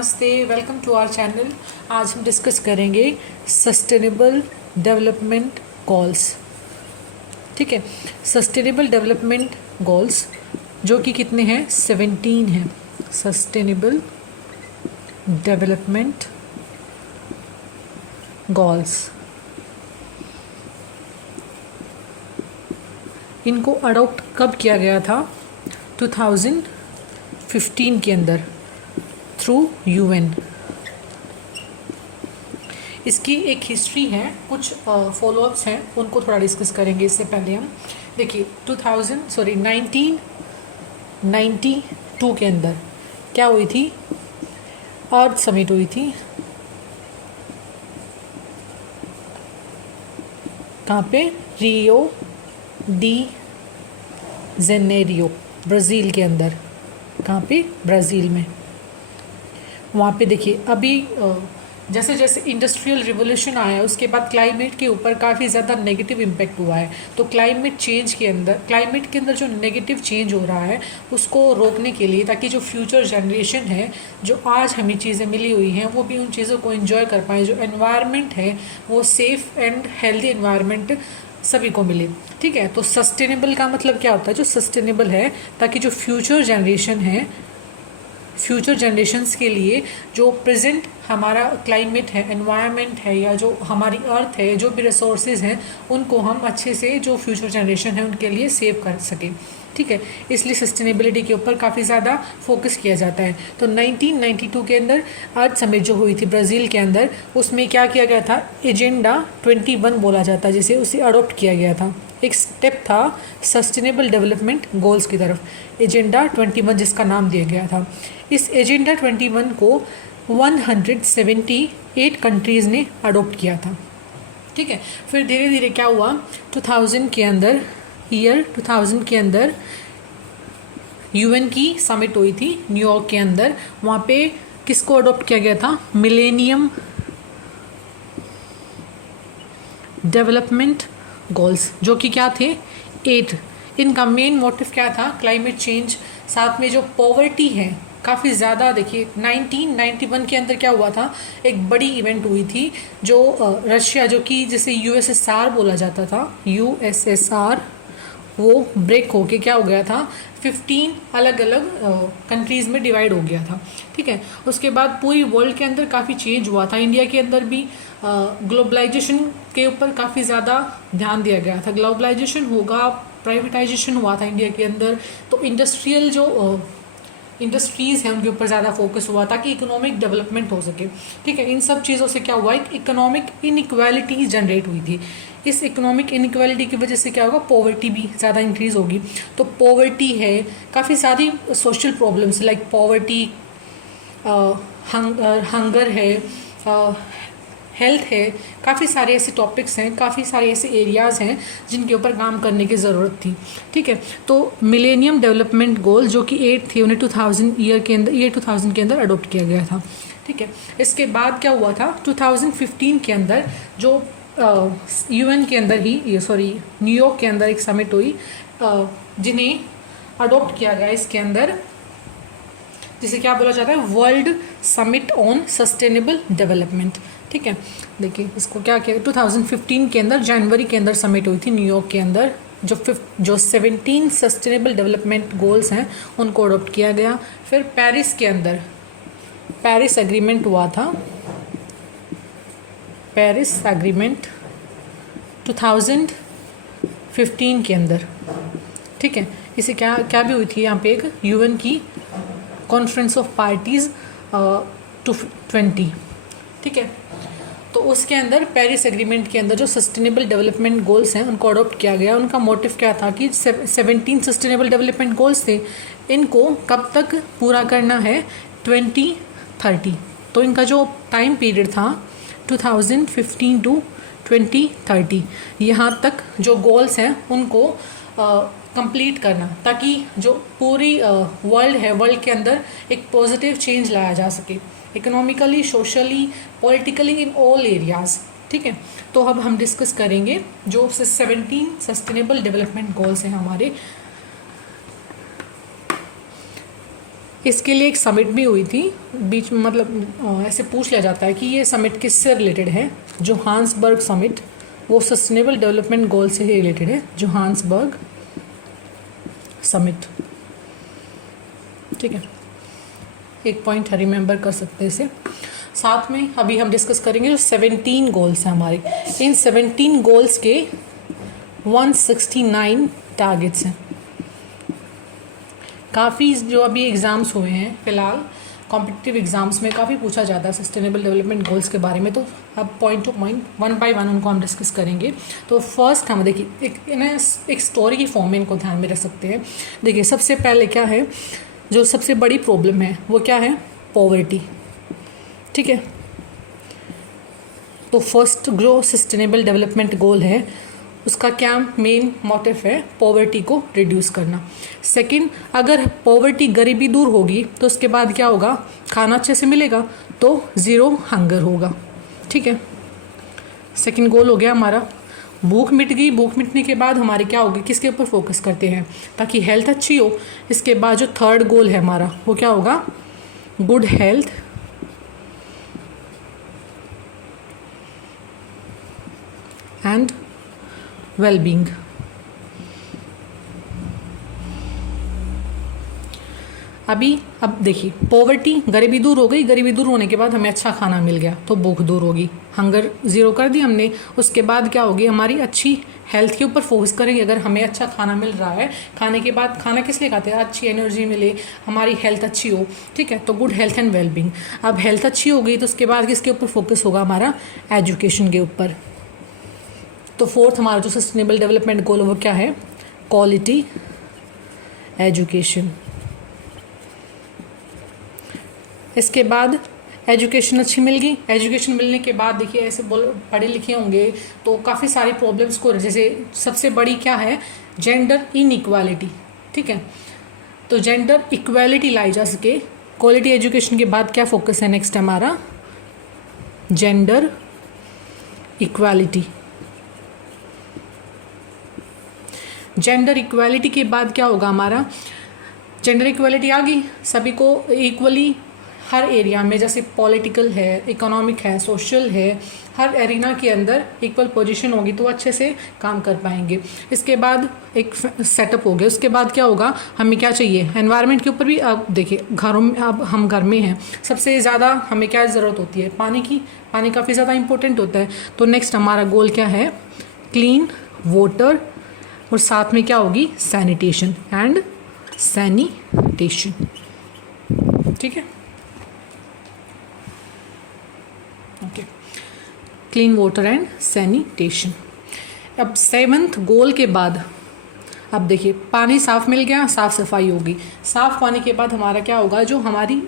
नमस्ते, welcome to our channel. आज हम डिस्कस करेंगे सस्टेनेबल डेवलपमेंट गोल्स। ठीक है, सस्टेनेबल डेवलपमेंट गोल्स जो कि कितने हैं, 17 हैं। सस्टेनेबल डेवलपमेंट गोल्स, इनको अडॉप्ट कब किया गया था? 2015 के अंदर थ्रू यूएन। इसकी एक हिस्ट्री है, कुछ फॉलोअप्स हैं, उनको थोड़ा डिस्कस करेंगे। इससे पहले हम देखिए 1992 के अंदर क्या हुई थी? अर्थ समिट हुई थी। कहाँ पे? रियो डी जेनेरियो, ब्राज़ील के अंदर। कहाँ पे? ब्राज़ील में। वहाँ पे देखिए अभी जैसे जैसे इंडस्ट्रियल रिवोल्यूशन आया है उसके बाद क्लाइमेट के ऊपर काफ़ी ज़्यादा नेगेटिव इम्पैक्ट हुआ है। तो क्लाइमेट के अंदर जो नेगेटिव चेंज हो रहा है उसको रोकने के लिए, ताकि जो फ्यूचर जनरेशन है, जो आज हमें चीज़ें मिली हुई हैं, वो भी उन चीज़ों को एंजॉय कर पाएँ। जो एनवायरनमेंट है वो सेफ़ एंड हेल्दी एनवायरनमेंट सभी को मिले। ठीक है, तो सस्टेनेबल का मतलब क्या होता है? जो सस्टेनेबल है ताकि जो फ्यूचर जनरेशन्स के लिए जो प्रेजेंट हमारा क्लाइमेट है, एनवायरनमेंट है, या जो हमारी अर्थ है, जो भी रिसोर्सेज हैं, उनको हम अच्छे से जो फ्यूचर जनरेशन है उनके लिए सेव कर सकें। ठीक है, इसलिए सस्टेनेबिलिटी के ऊपर काफ़ी ज़्यादा फोकस किया जाता है। तो 1992 के अंदर अर्थ समिट जो हुई थी ब्राज़ील के अंदर, उसमें क्या किया गया था? एजेंडा 21 बोला जाता है जिसे, उसे अडॉप्ट किया गया था। एक स्टेप था सस्टेनेबल डेवलपमेंट गोल्स की तरफ, एजेंडा 21 जिसका नाम दिया गया था। इस एजेंडा 21 को 178 कंट्रीज़ ने अडॉप्ट किया था। ठीक है, फिर धीरे धीरे क्या हुआ? 2000 के अंदर यूएन की समिट हुई थी न्यूयॉर्क के अंदर। वहाँ पे किसको अडॉप्ट किया गया था? मिलेनियम डेवलपमेंट गोल्स, जो कि क्या थे? 8। इनका मेन मोटिव क्या था? क्लाइमेट चेंज, साथ में जो पॉवर्टी है काफ़ी ज़्यादा। देखिए 1991 के अंदर क्या हुआ था? एक बड़ी इवेंट हुई थी जो रशिया, जो कि जिसे यूएसएसआर बोला जाता था, यूएसएसआर, वो ब्रेक होके क्या हो गया था? 15 अलग अलग कंट्रीज़ में डिवाइड हो गया था। ठीक है, उसके बाद पूरी वर्ल्ड के अंदर काफ़ी चेंज हुआ था। इंडिया के अंदर भी ग्लोबलाइजेशन के ऊपर काफ़ी ज़्यादा ध्यान दिया गया था। ग्लोबलाइजेशन होगा, प्राइवेटाइजेशन हुआ था इंडिया के अंदर, तो इंडस्ट्रियल जो इंडस्ट्रीज़ हैं उनके ऊपर ज़्यादा फोकस हुआ ताकि इकोनॉमिक डेवलपमेंट हो सके। ठीक है, इन सब चीज़ों से क्या हुआ? एक इकोनॉमिक इनइक्वालिटी जनरेट हुई थी। इस इकोनॉमिक इनइक्वालिटी की वजह से क्या होगा? पॉवर्टी भी ज़्यादा इंक्रीज़ होगी। तो पॉवर्टी है, काफ़ी सारी social problems like poverty, hunger है, हेल्थ है, काफ़ी सारे ऐसे टॉपिक्स हैं, काफ़ी सारे ऐसे एरियाज़ हैं जिनके ऊपर काम करने की ज़रूरत थी। ठीक है, तो मिलेनियम डेवलपमेंट गोल जो कि 8 थे, उन्हें 2000 के अंदर अडोप्ट किया गया था। ठीक है, इसके बाद क्या हुआ था? 2015 के अंदर जो यूएन के अंदर ही, न्यूयॉर्क के अंदर एक समिट हुई जिन्हें अडोप्ट किया गया इसके अंदर, जिसे क्या बोला जाता है? World summit on sustainable development. ठीक है, देखिए इसको क्या किया? 2015 के अंदर जनवरी के अंदर समिट हुई थी न्यूयॉर्क के अंदर। जो 17 सस्टेनेबल डेवलपमेंट गोल्स हैं उनको अडोप्ट किया गया। फिर पेरिस के अंदर पेरिस एग्रीमेंट हुआ था। पेरिस एग्रीमेंट 2015 के अंदर। ठीक है, इसे क्या क्या भी हुई थी? यहाँ पे एक यूएन की कॉन्फ्रेंस ऑफ पार्टीज़ 2020। ठीक है, तो उसके अंदर पेरिस एग्रीमेंट के अंदर जो सस्टेनेबल डेवलपमेंट गोल्स हैं उनको अडॉप्ट किया गया। उनका मोटिव क्या था कि 17 सस्टेनेबल डेवलपमेंट गोल्स थे, इनको कब तक पूरा करना है? 2030। तो इनका जो टाइम पीरियड था 2015 टू 2030, यहाँ तक जो गोल्स हैं उनको कंप्लीट करना, ताकि जो पूरी वर्ल्ड के अंदर एक पॉजिटिव चेंज लाया जा सके, economically, socially, politically, in all areas. ठीक है, तो अब हम डिस्कस करेंगे जो 17 सस्टेनेबल डेवलपमेंट गोल्स हैं हमारे। इसके लिए एक समिट भी हुई थी बीच में, मतलब ऐसे पूछ लिया जाता है कि ये समिट किससे रिलेटेड है। जोहान्सबर्ग समिट वो सस्टेनेबल डेवलपमेंट गोल से ही रिलेटेड है, जोहान्सबर्ग समिट। ठीक है, एक पॉइंट रिमेंबर कर सकते हैं इसे। साथ में अभी हम डिस्कस करेंगे जो 17 गोल्स हैं हमारे। इन 17 गोल्स के 169 टारगेट्स हैं। काफ़ी जो अभी एग्ज़ाम्स हुए हैं फ़िलहाल कॉम्पिटिटिव एग्ज़ाम्स में काफ़ी पूछा जाता है सस्टेनेबल डेवलपमेंट गोल्स के बारे में, तो अब point two point one by one उनको हम डिस्कस करेंगे। तो फर्स्ट हम देखिए एक स्टोरी की फॉर्म में इनको ध्यान में रख सकते हैं। देखिए सबसे पहले क्या है, जो सबसे बड़ी प्रॉब्लम है वो क्या है, पॉवर्टी। ठीक है, तो फर्स्ट जो सस्टेनेबल डेवलपमेंट गोल है उसका क्या मेन मोटिव है, पॉवर्टी को रिड्यूस करना। सेकंड, अगर पॉवर्टी गरीबी दूर होगी तो उसके बाद क्या होगा, खाना अच्छे से मिलेगा तो ज़ीरो हंगर होगा। ठीक है, सेकंड गोल हो गया हमारा। भूख मिट गई, भूख मिटने के बाद हमारे क्या होगी, किसके ऊपर फोकस करते हैं ताकि हेल्थ अच्छी हो। इसके बाद जो थर्ड गोल है हमारा वो क्या होगा, गुड हेल्थ एंड वेलबींग। अब देखिए पॉवर्टी, गरीबी दूर हो गई, गरीबी दूर होने के बाद हमें अच्छा खाना मिल गया तो भूख दूर होगी, हंगर ज़ीरो कर दी हमने। उसके बाद क्या होगी, हमारी अच्छी हेल्थ के ऊपर फोकस करेंगे। अगर हमें अच्छा खाना मिल रहा है, खाने के बाद, खाना किस लिए खाते हैं, अच्छी एनर्जी मिले, हमारी हेल्थ अच्छी हो। ठीक है, तो गुड हेल्थ एंड वेलबींग। अब हेल्थ अच्छी हो गई तो उसके बाद किसके ऊपर फोकस होगा, हमारा एजुकेशन के ऊपर। तो फोर्थ हमारा जो सस्टेनेबल डेवलपमेंट गोल वो क्या है, क्वालिटी एजुकेशन। इसके बाद एजुकेशन अच्छी मिल गई, एजुकेशन मिलने के बाद देखिए ऐसे पढ़े लिखे होंगे तो काफ़ी सारी प्रॉब्लम्स को, जैसे सबसे बड़ी क्या है, जेंडर इनइक्वालिटी। ठीक है, तो जेंडर इक्वालिटी लाई जा सके। क्वालिटी एजुकेशन के बाद क्या फोकस है नेक्स्ट हमारा, जेंडर इक्वालिटी। जेंडर इक्वालिटी के बाद क्या होगा हमारा, जेंडर इक्वालिटी आ गई, सभी को इक्वली हर एरिया में, जैसे पॉलिटिकल है, इकोनॉमिक है, सोशल है, हर एरिना के अंदर इक्वल पोजीशन होगी तो अच्छे से काम कर पाएंगे। इसके बाद एक सेटअप हो गया। उसके बाद क्या होगा, हमें क्या चाहिए, एनवायरनमेंट के ऊपर भी। अब देखिए घरों में, अब हम घर में हैं, सबसे ज़्यादा हमें क्या ज़रूरत होती है, पानी की। पानी काफ़ी ज़्यादा इंपॉर्टेंट होता है। तो नेक्स्ट हमारा गोल क्या है, क्लीन वाटर, और साथ में क्या होगी, सैनिटेशन एंड सैनिटेशन। ठीक है, okay, clean water and sanitation. अब 7th गोल के बाद, अब देखिए पानी साफ मिल गया, साफ सफाई होगी। साफ पानी के बाद हमारा क्या होगा, जो हमारी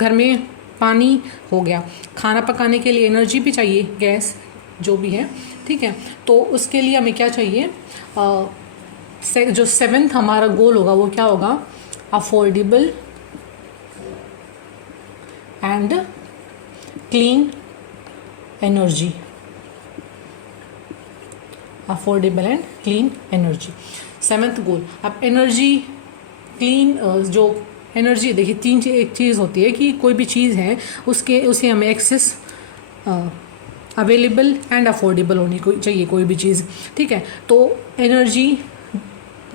घर में पानी हो गया, खाना पकाने के लिए एनर्जी भी चाहिए, गैस जो भी है। ठीक है, तो उसके लिए हमें क्या चाहिए, जो 7th हमारा गोल होगा वो क्या होगा, affordable and clean energy. Affordable and clean energy 7th गोल। अब एनर्जी क्लीन, जो एनर्जी देखिए एक चीज़ होती है कि कोई भी चीज़ है उसे हमें एक्सेस अवेलेबल एंड अफोर्डेबल होनी चाहिए कोई भी चीज़। ठीक है, तो एनर्जी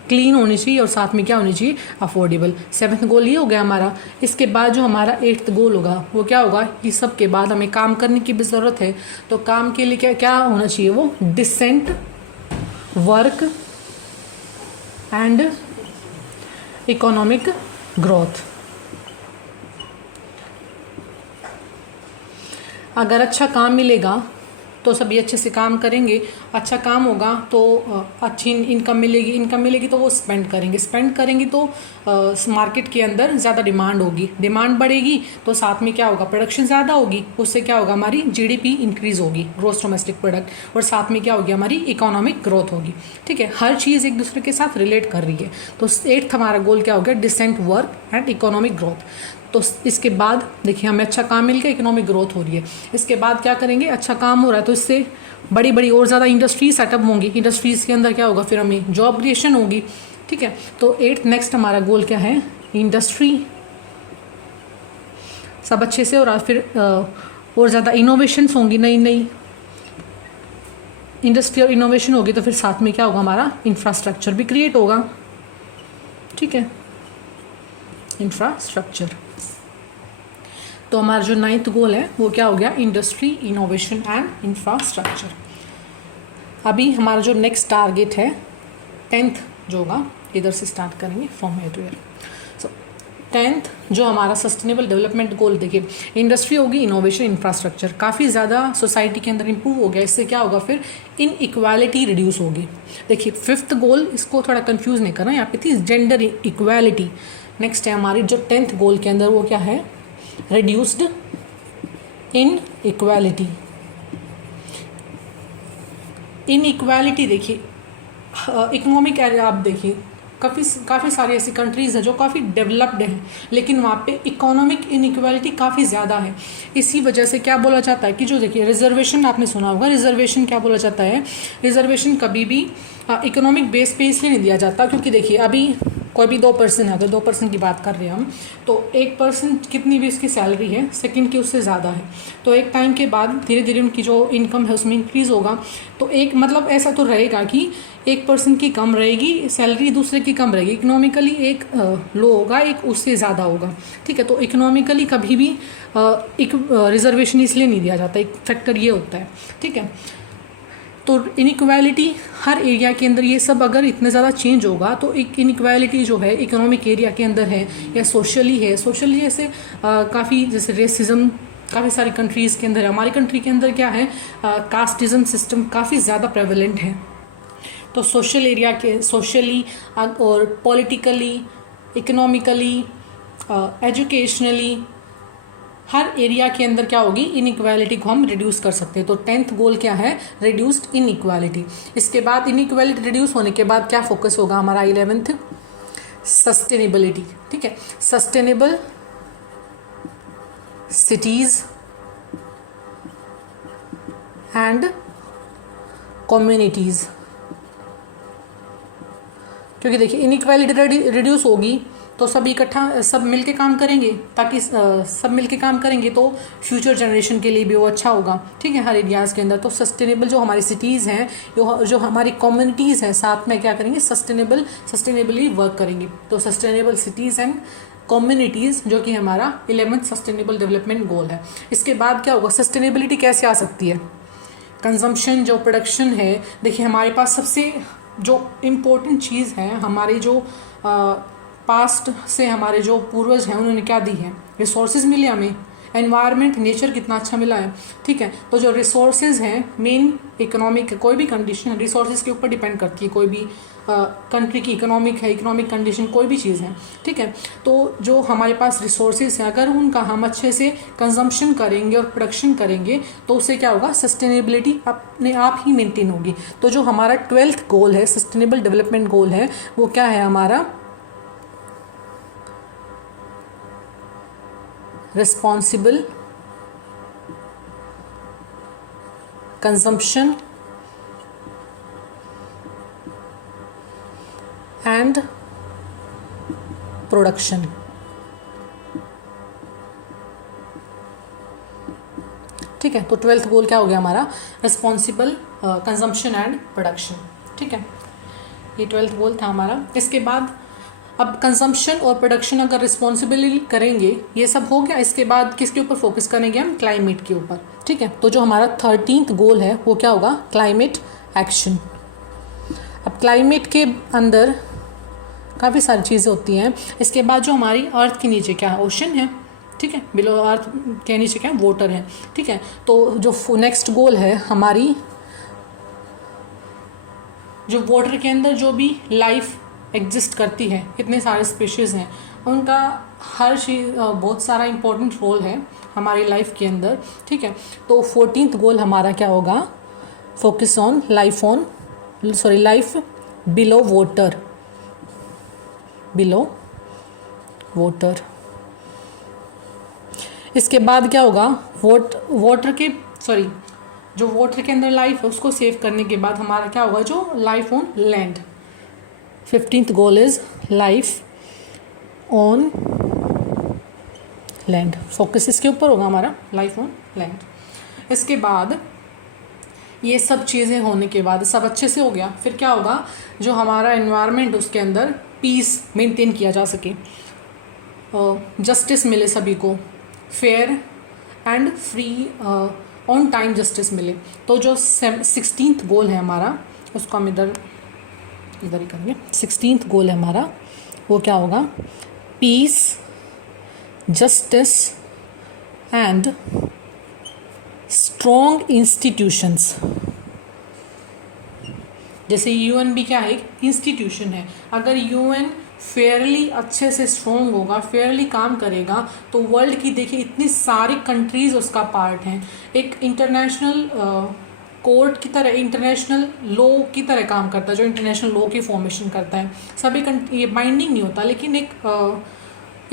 क्लीन होनी चाहिए और साथ में क्या होनी चाहिए, अफोर्डेबल। 7th गोल ये हो गया हमारा। इसके बाद जो हमारा 8th गोल होगा वो क्या होगा, इस सब के बाद हमें काम करने की भी ज़रूरत है। तो काम के लिए क्या क्या होना चाहिए, वो decent work and economic growth. अगर अच्छा काम मिलेगा तो सभी अच्छे से काम करेंगे, अच्छा काम होगा तो अच्छी इनकम मिलेगी तो वो स्पेंड करेंगे तो मार्केट के अंदर ज़्यादा डिमांड होगी, डिमांड बढ़ेगी तो साथ में क्या होगा, प्रोडक्शन ज़्यादा होगी, उससे क्या होगा, हमारी जीडीपी इंक्रीज़ होगी, ग्रॉस डोमेस्टिक प्रोडक्ट, और साथ में क्या होगी, हमारी इकोनॉमिक ग्रोथ होगी। ठीक है, हर चीज़ एक दूसरे के साथ रिलेट कर रही है। तो 8th हमारा गोल क्या हो गया, decent work and economic growth. तो इसके बाद देखिए हमें अच्छा काम मिल गया, इकोनॉमिक ग्रोथ हो रही है। इसके बाद क्या करेंगे, अच्छा काम हो रहा है तो इससे बड़ी बड़ी और ज़्यादा इंडस्ट्रीज सेटअप होंगी, इंडस्ट्रीज़ के अंदर क्या होगा, फिर हमें जॉब क्रिएशन होगी। ठीक है, तो 8th नेक्स्ट हमारा गोल क्या है, इंडस्ट्री सब अच्छे से, और फिर और ज़्यादा इनोवेशंस होंगी, नई नई इंडस्ट्री और इनोवेशन होगी, तो फिर साथ में क्या होगा, हमारा इंफ्रास्ट्रक्चर भी क्रिएट होगा। ठीक है, इंफ्रास्ट्रक्चर। तो हमारा जो 9th गोल है वो क्या हो गया, इंडस्ट्री, इनोवेशन एंड इंफ्रास्ट्रक्चर। अभी हमारा जो नेक्स्ट टारगेट है 10th जो होगा, इधर से स्टार्ट करेंगे from here to here. So 10th जो हमारा सस्टेनेबल डेवलपमेंट गोल, देखिए इंडस्ट्री होगी, इनोवेशन, इंफ्रास्ट्रक्चर काफ़ी ज़्यादा सोसाइटी के अंदर इंप्रूव हो गया। इससे क्या होगा, फिर इन इक्वालिटी रिड्यूस होगी। देखिए 5th गोल, इसको थोड़ा कंफ्यूज नहीं करना, यहाँ पे थी जेंडर इक्वालिटी। नेक्स्ट है हमारी जो 10th गोल के अंदर, वो क्या है, reduced in equality. In equality देखिए इकोनॉमिक एरिया, आप देखिए काफ़ी सारी ऐसी कंट्रीज़ हैं जो काफ़ी डेवलप्ड हैं, लेकिन वहाँ पे इकोनॉमिक इनइक्वालिटी काफ़ी ज़्यादा है। इसी वजह से क्या बोला जाता है कि जो देखिए रिजर्वेशन, आपने सुना होगा रिजर्वेशन क्या बोला जाता है, रिजर्वेशन कभी भी इकोनॉमिक बेस पे इसलिए नहीं दिया जाता, क्योंकि देखिए अभी कोई भी 2 पर्सन है, अगर 2 पर्सन की बात कर रहे हैं हम, तो एक पर्सन कितनी भी उसकी सैलरी है, सेकंड की उससे ज़्यादा है, तो एक टाइम के बाद धीरे धीरे उनकी जो इनकम है उसमें इंक्रीज़ होगा। तो एक मतलब ऐसा तो रहेगा कि एक पर्सन की कम रहेगी सैलरी, दूसरे की कम रहेगी, इकोनॉमिकली एक लो होगा, एक उससे ज़्यादा होगा। ठीक है, तो इकोनॉमिकली कभी भी एक रिजर्वेशन इसलिए नहीं दिया जाता, एक फैक्टर ये होता है। ठीक है, तो इनइक्वालिटी हर एरिया के अंदर, ये सब अगर इतना ज़्यादा चेंज होगा तो एक इनइक्वालिटी जो है इकोनॉमिक एरिया के अंदर है या सोशली है, सोशली जैसे काफ़ी जैसे रेसिज्म काफ़ी सारी कंट्रीज़ के अंदर है। हमारी कंट्री के अंदर क्या है, कास्टिज्म सिस्टम काफ़ी ज़्यादा प्रेवलेंट है। तो सोशल एरिया के, सोशली और पॉलिटिकली, इकोनॉमिकली, एजुकेशनली, हर एरिया के अंदर क्या होगी, इनइक्वालिटी को हम रिड्यूस कर सकते हैं। तो 10th गोल क्या है, रिड्यूस्ड इनइक्वालिटी। इसके बाद इनइक्वालिटी रिड्यूस होने के बाद क्या फोकस होगा हमारा 11th, सस्टेनेबिलिटी। ठीक है, सस्टेनेबल सिटीज एंड कम्युनिटीज़, क्योंकि देखिए इनइक्वालिटी रिड्यूस होगी तो सब इकट्ठा, सब मिलके काम करेंगे, ताकि सब मिलके काम करेंगे तो फ्यूचर जनरेशन के लिए भी वो अच्छा होगा। ठीक है, हर एरियाज़ के अंदर। तो सस्टेनेबल जो हमारी सिटीज़ हैं, जो हमारी कम्युनिटीज़ हैं, साथ में क्या करेंगे, सस्टेनेबली वर्क करेंगे। तो सस्टेनेबल सिटीज़ एंड कम्युनिटीज़ जो कि हमारा 11th सस्टेनेबल डेवलपमेंट गोल है। इसके बाद क्या होगा, सस्टेनेबिलिटी कैसे आ सकती है, कंजम्पशन, जो प्रोडक्शन है। देखिए हमारे पास सबसे जो इम्पोर्टेंट चीज़ है, हमारी जो पास्ट से हमारे जो पूर्वज हैं उन्होंने क्या दी है, रिसोर्सेज मिले हमें, एनवायरनमेंट, नेचर कितना अच्छा मिला है। ठीक है, तो जो रिसोर्सेज हैं, मेन इकोनॉमिक कोई भी कंडीशन रिसोर्सेज के ऊपर डिपेंड करती है, कोई भी कंट्री की इकोनॉमिक कंडीशन कोई भी चीज़ है। ठीक है, तो जो हमारे पास रिसोर्सेज हैं, अगर उनका हम अच्छे से कंजम्पशन करेंगे और प्रोडक्शन करेंगे तो उससे क्या होगा, सस्टेनेबिलिटी अपने आप ही मेंटेन होगी। तो जो हमारा 12th गोल है, सस्टेनेबल डेवलपमेंट गोल है, वो क्या है हमारा, रिस्पॉन्सिबल कंजम्पशन एंड प्रोडक्शन। ठीक है, तो 12th गोल क्या हो गया हमारा, रिस्पॉन्सिबल कंजम्पशन एंड प्रोडक्शन। ठीक है, ये 12th गोल था हमारा। इसके बाद अब कंजम्पशन और प्रोडक्शन अगर रिस्पॉन्सिबली करेंगे, ये सब हो गया। इसके बाद किसके ऊपर फोकस करेंगे हम, क्लाइमेट के ऊपर। ठीक है, तो जो हमारा 13th गोल है वो क्या होगा, क्लाइमेट एक्शन। अब क्लाइमेट के अंदर काफ़ी सारी चीज़ें होती हैं। इसके बाद जो हमारी अर्थ के नीचे क्या है, ओशन है। ठीक है, बिलो अर्थ के नीचे क्या है, वाटर है। ठीक है, तो जो नेक्स्ट गोल है हमारी, जो वाटर के अंदर जो भी लाइफ एग्जिस्ट करती है, कितने सारे स्पीशीज़ हैं, उनका हर चीज़ बहुत सारा इम्पोर्टेंट रोल है हमारी लाइफ के अंदर। ठीक है, तो 14th गोल हमारा क्या होगा, focus on life below water. इसके बाद क्या होगा, जो वाटर के अंदर लाइफ है उसको सेव करने के बाद हमारा क्या होगा, जो life on land. 15th goal is life on land, focus इसके ऊपर होगा हमारा, लाइफ ऑन लैंड। इसके बाद ये सब चीज़ें होने के बाद सब अच्छे से हो गया, फिर क्या होगा, जो हमारा एनवायरनमेंट उसके अंदर पीस मेंटेन किया जा सके, जस्टिस मिले सभी को, fair and free on time justice मिले। तो जो 16th गोल है हमारा, उसको हम इधर ही करेंगे। 16th गोल है हमारा, वो क्या होगा, peace, justice and strong institutions. जैसे यूएन भी क्या है, एक इंस्टीट्यूशन है। अगर यूएन फेयरली अच्छे से स्ट्रॉन्ग होगा, फेयरली काम करेगा, तो वर्ल्ड की देखिए इतनी सारी कंट्रीज उसका पार्ट हैं, एक इंटरनेशनल कोर्ट की तरह, इंटरनेशनल लॉ की तरह काम करता है, जो इंटरनेशनल लॉ की फॉर्मेशन करता है। सभी ये बाइंडिंग नहीं होता, लेकिन एक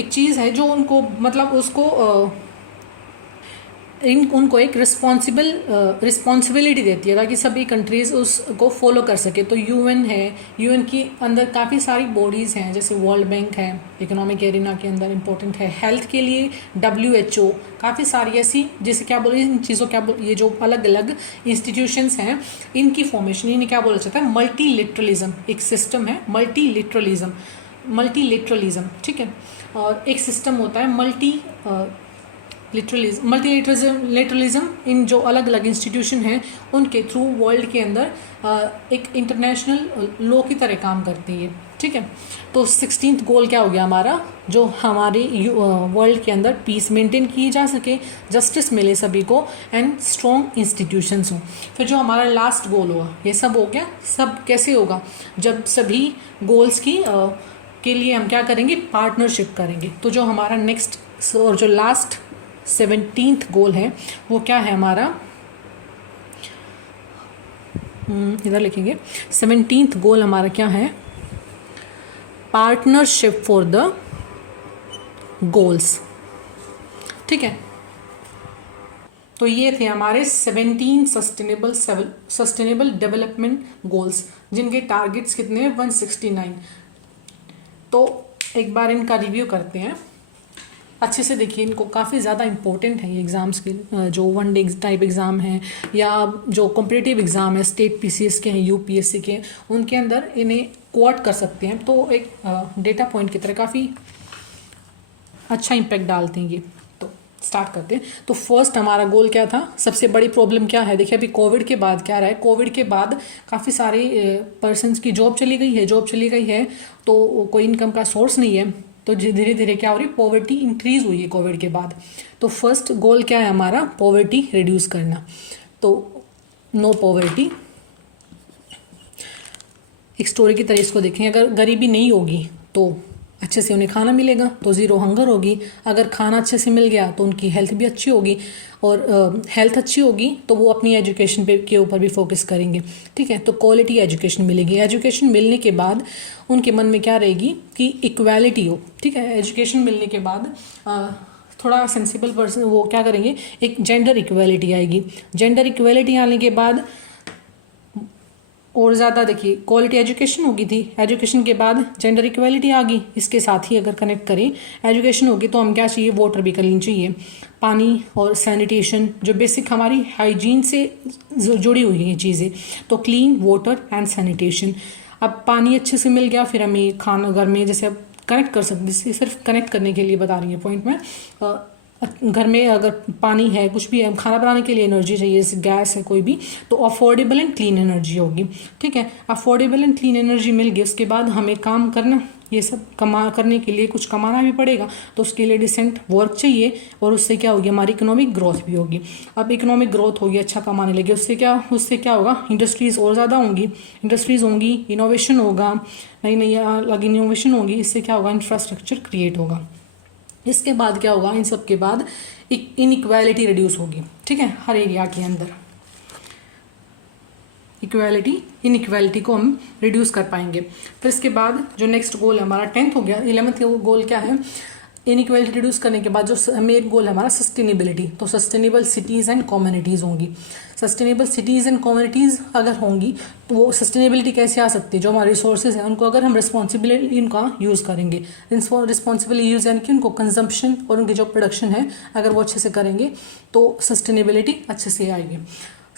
चीज़ है जो उनको मतलब उसको उनको एक रिस्पॉन्सिबिलिटी देती है ताकि सभी कंट्रीज़ उसको फॉलो कर सके। तो यूएन है, यूएन की अंदर काफ़ी सारी बॉडीज़ हैं, जैसे वर्ल्ड बैंक है, इकोनॉमिक एरिना के अंदर इंपॉर्टेंट है। हेल्थ के लिए WHO, काफ़ी सारी ऐसी, जैसे क्या बोले इन चीज़ों, क्या बोल, ये जो अलग अलग इंस्टीट्यूशंस हैं, इनकी फॉर्मेशन, इन्हें क्या बोला जाता है, मल्टीलिटरलिज्म। एक सिस्टम है मल्टीलिटरलिज्म, ठीक है। और एक सिस्टम होता है मल्टीलिटरलिज्म। इन जो अलग अलग इंस्टीट्यूशन हैं उनके थ्रू वर्ल्ड के अंदर एक इंटरनेशनल लॉ की तरह काम करती है, ठीक है। तो 16th गोल क्या हो गया हमारा, जो हमारे वर्ल्ड के अंदर पीस मेंटेन की जा सके, जस्टिस मिले सभी को एंड स्ट्रॉन्ग इंस्टीट्यूशंस हों। फिर जो हमारा लास्ट गोल हुआ, ये सब हो गया। सब कैसे होगा, जब सभी गोल्स के लिए हम क्या करेंगे, पार्टनरशिप करेंगे। तो जो हमारा नेक्स्ट और जो लास्ट 17th गोल है वो क्या है हमारा, इधर लिखेंगे। 17th गोल हमारा क्या है, पार्टनरशिप फॉर द गोल्स, ठीक है। तो ये थे हमारे 17 सस्टेनेबल डेवलपमेंट गोल्स, जिनके टारगेट्स कितने हैं, 169। तो एक बार इनका रिव्यू करते हैं, अच्छे से देखिए। इनको काफ़ी ज़्यादा इंपॉर्टेंट है ये एग्ज़ाम्स के, जो 1 डे टाइप एग्ज़ाम है या जो कॉम्पिटिटिव एग्ज़ाम है, स्टेट PCS के हैं, UPSC के, उनके अंदर इन्हें कोट कर सकते हैं। तो एक डेटा पॉइंट की तरह काफ़ी अच्छा इम्पैक्ट डालते हैं ये। तो स्टार्ट करते हैं। तो फर्स्ट हमारा गोल क्या था, सबसे बड़ी प्रॉब्लम क्या है, देखिए अभी कोविड के बाद क्या रहा है, कोविड के बाद काफ़ी सारे पर्सनस की जॉब चली गई है, तो कोई इनकम का सोर्स नहीं है। तो धीरे धीरे क्या हो रही है, पॉवर्टी इंक्रीज हुई है कोविड के बाद। तो फर्स्ट गोल क्या है हमारा, पॉवर्टी रिड्यूस करना। तो नो पॉवर्टी। एक स्टोरी की तरह इसको देखें, अगर गरीबी नहीं होगी तो अच्छे से उन्हें खाना मिलेगा, तो ज़ीरो हंगर होगी। अगर खाना अच्छे से मिल गया तो उनकी हेल्थ भी अच्छी होगी, और हेल्थ अच्छी होगी तो वो अपनी एजुकेशन के ऊपर भी फोकस करेंगे, ठीक है। तो क्वालिटी एजुकेशन मिलेगी। एजुकेशन मिलने के बाद उनके मन में क्या रहेगी कि इक्वालिटी हो, ठीक है। एजुकेशन मिलने के बाद थोड़ा सेंसिबल पर्सन वो क्या करेंगे, एक जेंडर इक्वालिटी आएगी। जेंडर इक्वालिटी आने के बाद और ज़्यादा देखिए, क्वालिटी एजुकेशन होगी थी, एजुकेशन के बाद जेंडर इक्वालिटी आ गई। इसके साथ ही अगर कनेक्ट करें, एजुकेशन होगी तो हम क्या चाहिए, वाटर भी क्लीन चाहिए, पानी और सैनिटेशन, जो बेसिक हमारी हाइजीन से जुड़ी हुई है चीज़ें। तो क्लीन वाटर एंड सैनिटेशन। अब पानी अच्छे से मिल गया, फिर हमें खाना घर में जैसे अब कनेक्ट कर सकते, सिर्फ कनेक्ट करने के लिए बता रही है पॉइंट में। घर में अगर पानी है, कुछ भी है, खाना बनाने के लिए एनर्जी चाहिए, जैसे गैस है कोई भी, तो अफोर्डेबल एंड क्लीन एनर्जी होगी, ठीक है। अफोर्डेबल एंड क्लीन एनर्जी मिल गई, उसके बाद हमें काम करना, ये सब करने के लिए कुछ कमाना भी पड़ेगा, तो उसके लिए डिसेंट वर्क चाहिए, और उससे क्या होगी, हमारी इकोनॉमिक ग्रोथ भी होगी। अब इकोनॉमिक ग्रोथ होगी, अच्छा कमाने लगे, उससे क्या होगा, इंडस्ट्रीज़ और ज़्यादा होंगी, इनोवेशन होगा, नई अलग इनोवेशन होगी, इससे क्या होगा, इंफ्रास्ट्रक्चर क्रिएट होगा। इसके बाद क्या होगा, इन सब के बाद इनइक्वालिटी रिड्यूस होगी, ठीक है, हर एरिया के अंदर इनइक्वालिटी को हम रिड्यूस कर पाएंगे। फिर इसके बाद जो नेक्स्ट गोल है हमारा 10th हो गया। 11th गोल क्या है, इनइक्वालिटी रिड्यूस करने के बाद जो मेन गोल है हमारा सस्टेनेबिलिटी, तो सस्टेनेबल सिटीज़ एंड कम्युनिटीज़ होंगी। सस्टेनेबल सिटीज़ एंड कम्युनिटीज़ अगर होंगी तो वो सस्टेनेबिलिटी कैसे आ सकती है, जो हमारे रिसोर्सेज हैं उनको अगर हम रिस्पॉन्सिबिलिटी इनका यूज़ करेंगे, रिस्पॉन्सिबली यूज़ यानी कि उनको कंजम्पशन और उनकी जो प्रोडक्शन है अगर वो अच्छे से करेंगे तो सस्टेनेबिलिटी अच्छे से आएगी,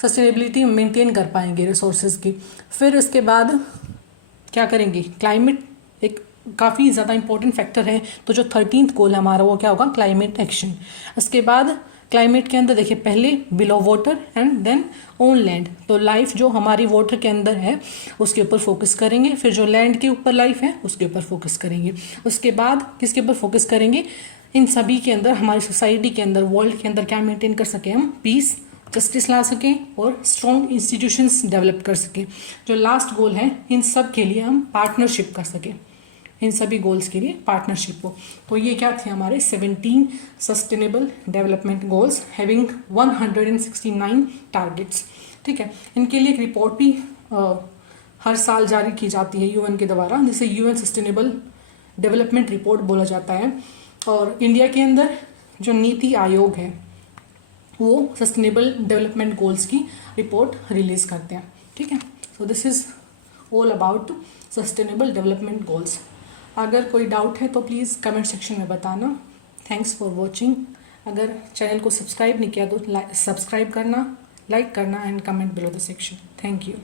सस्टेनेबिलिटी मेंटेन कर पाएंगे रिसोर्सेज की। फिर इसके बाद क्या करेंगे, क्लाइमेट एक काफ़ी ज़्यादा इंपॉर्टेंट फैक्टर है, तो जो 13th गोल है हमारा वो क्या होगा, क्लाइमेट एक्शन। इसके बाद क्लाइमेट के अंदर देखिए पहले below water and then on land, तो लाइफ जो हमारी वाटर के अंदर है उसके ऊपर फोकस करेंगे, फिर जो लैंड के ऊपर लाइफ है उसके ऊपर फोकस करेंगे, उसके बाद किसके ऊपर फोकस करेंगे, इन सभी के अंदर हमारी सोसाइटी के अंदर वर्ल्ड के अंदर क्या मेंटेन कर सकें हम, पीस जस्टिस ला सकें और स्ट्रॉन्ग इंस्टीट्यूशंस डेवलप कर सकें। जो लास्ट गोल है इन सब के लिए हम पार्टनरशिप कर सकें, इन सभी गोल्स के लिए पार्टनरशिप हो। तो ये क्या थे हमारे 17 sustainable development goals having 169 targets. ठीक है, इनके लिए एक रिपोर्ट भी हर साल जारी की जाती है यूएन के द्वारा, जिसे यूएन सस्टेनेबल डेवलपमेंट रिपोर्ट बोला जाता है। और इंडिया के अंदर जो नीति आयोग है वो सस्टेनेबल डेवलपमेंट गोल्स की रिपोर्ट रिलीज करते हैं। ठीक है, so this is all about sustainable development goals. अगर कोई डाउट है तो प्लीज़ कमेंट सेक्शन में बताना। Thanks for watching. अगर चैनल को सब्सक्राइब नहीं किया तो सब्सक्राइब करना, लाइक करना and comment below the section. Thank you.